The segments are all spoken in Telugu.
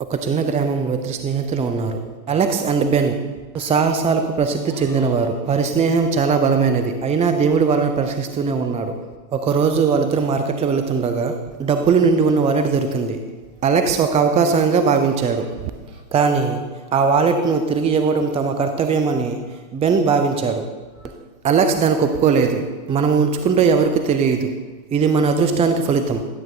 ఒక చిన్న గ్రామంలో ఇద్దరు స్నేహితులు ఉన్నారు. అలెక్స్ అండ్ బెన్ సాహసాలకు ప్రసిద్ధి చెందినవారు. వారి స్నేహం చాలా బలమైనది. అయినా దేవుడు వాళ్ళని పరీక్షిస్తూనే ఉన్నాడు. ఒకరోజు వాళ్ళిద్దరు మార్కెట్లో వెళుతుండగా డబ్బులు నిండి ఉన్న వాలెట్ దొరికింది. అలెక్స్ ఒక అవకాశంగా భావించాడు. కానీ ఆ వాలెట్ను తిరిగి ఇవ్వడం తమ కర్తవ్యమని బెన్ భావించాడు. అలెక్స్ దానికి ఒప్పుకోలేదు. మనం ఉంచుకుంటే ఎవరికి తెలియదు. ఇది మన అదృష్టానికి ఫలితం.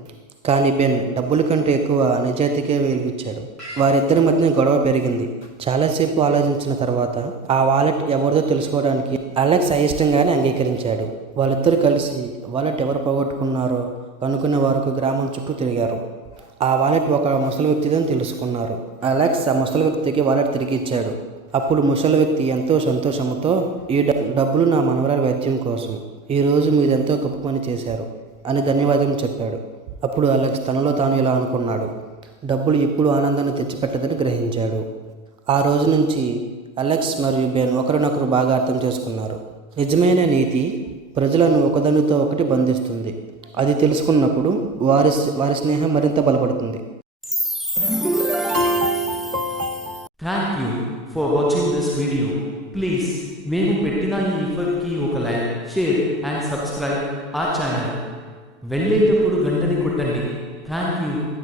కానీ బెన్ డబ్బుల కంటే ఎక్కువ నిజాయితీకే వేలిపించాడు వారిద్దరి మధ్య గొడవ పెరిగింది. చాలాసేపు ఆలోచించిన తర్వాత ఆ వాలెట్ ఎవరిదో తెలుసుకోవడానికి అలెక్స్ అయిష్టంగానే అంగీకరించాడు. వాళ్ళిద్దరూ కలిసి వాలెట్ ఎవరు పోగొట్టుకున్నారో కనుక్కునే వరకు గ్రామం చుట్టూ తిరిగారు. ఆ వాలెట్ ఒక ముసలి వ్యక్తిదని తెలుసుకున్నారు. అలెక్స్ ఆ ముసలి వ్యక్తికి వాలెట్ తిరిగి ఇచ్చాడు. అప్పుడు ముసలి వ్యక్తి ఎంతో సంతోషంతో ఈ డబ్బులు నా మనవరాల వైద్యం కోసం. ఈరోజు మీరు ఎంతో గొప్ప పని చేశారు అని ధన్యవాదాలు చెప్పాడు. అప్పుడు అలెక్స్ తనలో తాను ఇలా అనుకున్నాడు. డబ్బులు ఎప్పుడు ఆనందాన్ని తెచ్చిపెట్టదని గ్రహించాడు. ఆ రోజు నుంచి అలెక్స్ మరియు బెన్ ఒకరినొకరు బాగా అర్థం చేసుకున్నారు. నిజమైన నీతి ప్రజలను ఒకదానితో ఒకటి బంధిస్తుంది. అది తెలుసుకున్నప్పుడు వారి వారి స్నేహం మరింత బలపడుతుంది. Thank you for watching this video please మేము పెట్టిన ఈ ఇఫర్ట్కి ఒక లైక్ షేర్ అండ్ సబ్స్క్రైబ్ ఆ ఛానల్. వెళ్ళేటప్పుడు గంటని కొట్టండి. Thank you